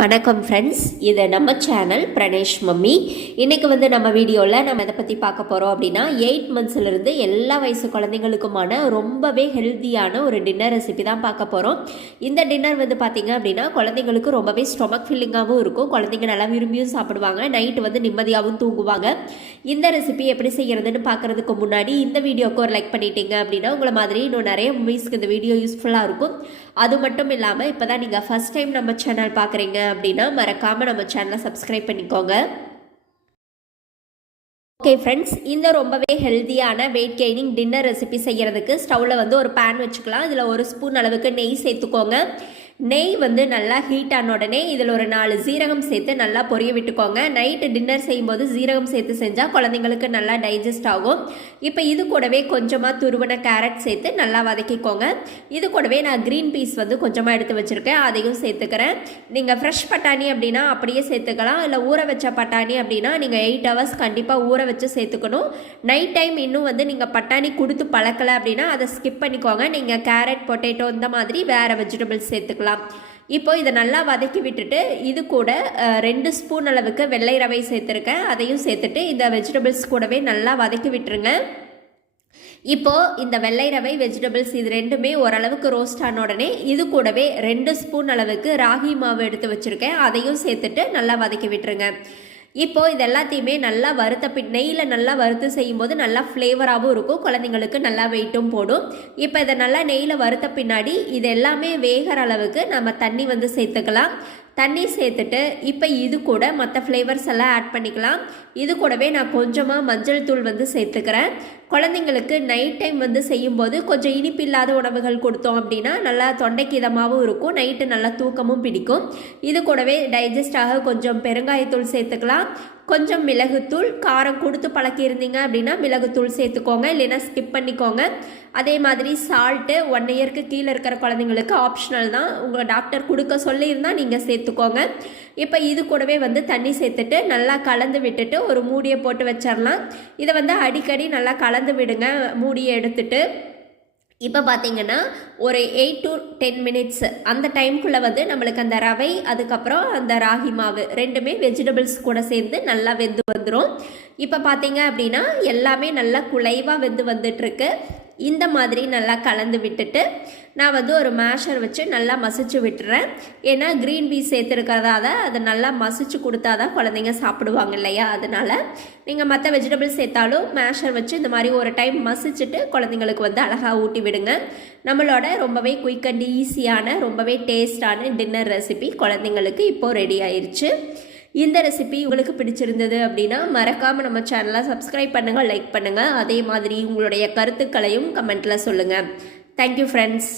வணக்கம் ஃப்ரெண்ட்ஸ், இது நம்ம சேனல் பிரணேஷ் மம்மி. இன்றைக்கி நம்ம வீடியோவில் நம்ம எதை பற்றி பார்க்க போகிறோம் அப்படின்னா 8 மந்த்ஸ்லேருந்து எல்லா வயசு குழந்தைங்களுக்குமான ரொம்பவே ஹெல்த்தியான ஒரு டின்னர் ரெசிபி தான் பார்க்க போகிறோம். இந்த டின்னர் பார்த்திங்க அப்படின்னா குழந்தைங்களுக்கு ரொம்பவே ஸ்டொமக் ஃபில்லிங்காகவும் இருக்கும். குழந்தைங்க நல்லா விரும்பியும் சாப்பிடுவாங்க, நைட்டு நிம்மதியாகவும் தூங்குவாங்க. இந்த ரெசிபி எப்படி செய்கிறதுன்னு பார்க்குறதுக்கு முன்னாடி இந்த வீடியோவுக்கு ஒரு லைக் பண்ணிட்டீங்க அப்படின்னா உங்களை மாதிரி இன்னும் நிறைய மம்மிஸ்க்கு இந்த வீடியோ யூஸ்ஃபுல்லாக இருக்கும். அது மட்டும் இல்லாமல் இப்போ தான் நீங்கள் ஃபஸ்ட் டைம் நம்ம சேனல் பார்க்குறீங்க அப்படின்னா மறக்காமல் நம்ம சேனலை சப்ஸ்கிரைப் பண்ணிக்கோங்க. ஓகே ஃப்ரெண்ட்ஸ், இந்த ரொம்பவே ஹெல்த்தியான வெயிட் கெய்னிங் டின்னர் ரெசிபி செய்கிறதுக்கு ஸ்டவ்வில் ஒரு பேன் வச்சுக்கலாம். இதில் 1 ஸ்பூன் அளவுக்கு நெய் சேர்த்துக்கோங்க. நெய் நல்லா ஹீட் ஆன உடனே இதில் ஒரு 4 சீரகம் சேர்த்து நல்லா பொரிய விட்டுக்கோங்க. நைட்டு டின்னர் செய்யும்போது சீரகம் சேர்த்து செஞ்சால் குழந்தைங்களுக்கு நல்லா டைஜஸ்ட் ஆகும். இப்போ இது கூடவே கொஞ்சமாக துருவன கேரட் சேர்த்து நல்லா வதக்கிக்கோங்க. இது கூடவே நான் க்ரீன் பீஸ் கொஞ்சமாக எடுத்து வச்சுருக்கேன், அதையும் சேர்த்துக்கிறேன். நீங்கள் ஃப்ரெஷ் பட்டாணி அப்படின்னா அப்படியே சேர்த்துக்கலாம், இல்லை ஊற வச்ச பட்டாணி அப்படின்னா நீங்கள் 8 ஹவர்ஸ் கண்டிப்பாக ஊற வச்சு சேர்த்துக்கணும். நைட் டைம் இன்னும் நீங்கள் பட்டாணி கொடுத்து பழக்கலை அப்படின்னா அதை ஸ்கிப் பண்ணிக்கோங்க. நீங்கள் கேரட், பொட்டேட்டோ இந்த மாதிரி வேறு வெஜிடபிள்ஸ் சேர்த்துக்கலாம். இப்போ இதை நல்லா வதக்கி விட்டுட்டு இது கூட 2 ஸ்பூன் அளவுக்கு வெள்ளை ரவை சேர்த்துருக்கேன், அதையும் சேர்த்துட்டு இந்த வெஜிடபிள்ஸ் கூடவே நல்லா வதக்கி விட்டுருங்க. இப்போது இந்த வெள்ளை ரவை வெஜிடபிள்ஸ் இது ரெண்டுமே ஓரளவுக்கு ரோஸ்ட் ஆன உடனே இது கூடவே 2 ஸ்பூன் அளவுக்கு ராகி மாவு எடுத்து வச்சுருக்கேன், அதையும் சேர்த்துட்டு நல்லா வதக்கி விட்டுருங்க. இப்போது இது எல்லாத்தையுமே நல்லா நெய்யில் நல்லா வறுத்து செய்யும்போது நல்லா ஃப்ளேவராகவும் இருக்கும், குழந்தைங்களுக்கு நல்லா வெயிட்டும் போடும். இப்போ இதை நல்லா நெய்யில் வறுத்த பின்னாடி இது எல்லாமே வேகிற அளவுக்கு நம்ம தண்ணி சேர்த்துக்கலாம். தண்ணி சேர்த்துட்டு இப்போ இது கூட மற்ற ஃப்ளேவர்ஸ் எல்லாம் ஆட் பண்ணிக்கலாம். இது கூடவே நான் கொஞ்சமாக மஞ்சள் தூள் சேர்த்துக்கிறேன். குழந்தைங்களுக்கு நைட் டைம் செய்யும்போது கொஞ்சம் இனிப்பில்லாத உணவுகள் கொடுத்தோம் அப்படின்னா நல்லா தொண்டைக்கு இதமாகவும் இருக்கும், நைட்டு நல்லா தூக்கமும் பிடிக்கும். இது கூடவே டைஜஸ்ட் ஆக கொஞ்சம் பெருங்காயத்தூள் சேர்த்துக்கலாம். கொஞ்சம் மிளகுத்தூள், காரம் கொடுத்து பழக்கியிருந்தீங்க அப்படின்னா மிளகுத்தூள் சேர்த்துக்கோங்க, இல்லைன்னா ஸ்கிப் பண்ணிக்கோங்க. அதே மாதிரி சால்ட்டு 1 இயருக்கு கீழே இருக்கிற குழந்தைங்களுக்கு ஆப்ஷனல் தான், உங்கள் டாக்டர் கொடுக்க சொல்லியிருந்தால் நீங்கள் சேர்த்துக்கோங்க. இப்போ இது கூடவே தண்ணி சேர்த்துட்டு நல்லா கலந்து விட்டுட்டு ஒரு மூடியை போட்டு வச்சிடலாம். இதை அடிக்கடி நல்லா கலந்து விடுங்க மூடியை எடுத்துட்டு. இப்போ பார்த்தீங்கன்னா ஒரு 8 to 10 மினிட்ஸ் அந்த டைம்குள்ளே நம்மளுக்கு அந்த ரவை அதுக்கப்புறம் அந்த ராகி மாவு ரெண்டுமே வெஜிடபிள்ஸ் கூட சேர்ந்து நல்லா வெந்து வந்துடும். இப்போ பார்த்தீங்க அப்படின்னா எல்லாமே நல்லா குலைவாக வந்துட்டுருக்கு. இந்த மாதிரி நல்லா கலந்து விட்டுட்டு நான் ஒரு மேஷர் வச்சு நல்லா மசிச்சு விட்டுறேன். ஏன்னா க்ரீன் பீஸ் சேர்த்துருக்கிறதால அதை நல்லா மசிச்சு கொடுத்தாதான் குழந்தைங்க சாப்பிடுவாங்க இல்லையா, அதனால் நீங்கள் மற்ற வெஜிடபிள்ஸ் சேர்த்தாலும் மேஷர் வச்சு இந்த மாதிரி ஒரு டைம் மசிச்சுட்டு குழந்தைங்களுக்கு அழகாக ஊட்டி விடுங்க. நம்மளோட ரொம்பவே குயிக் அண்ட் ஈஸியான ரொம்பவே டேஸ்டான டின்னர் ரெசிபி குழந்தைங்களுக்கு இப்போது ரெடி ஆயிடுச்சு. இந்த ரெசிபி உங்களுக்கு பிடிச்சிருந்தது அப்படின்னா மறக்காமல் நம்ம சேனலை சப்ஸ்கிரைப் பண்ணுங்கள், லைக் பண்ணுங்கள். அதே மாதிரி உங்களுடைய கருத்துக்களையும் கமெண்ட்டில் சொல்லுங்கள். Thank you friends.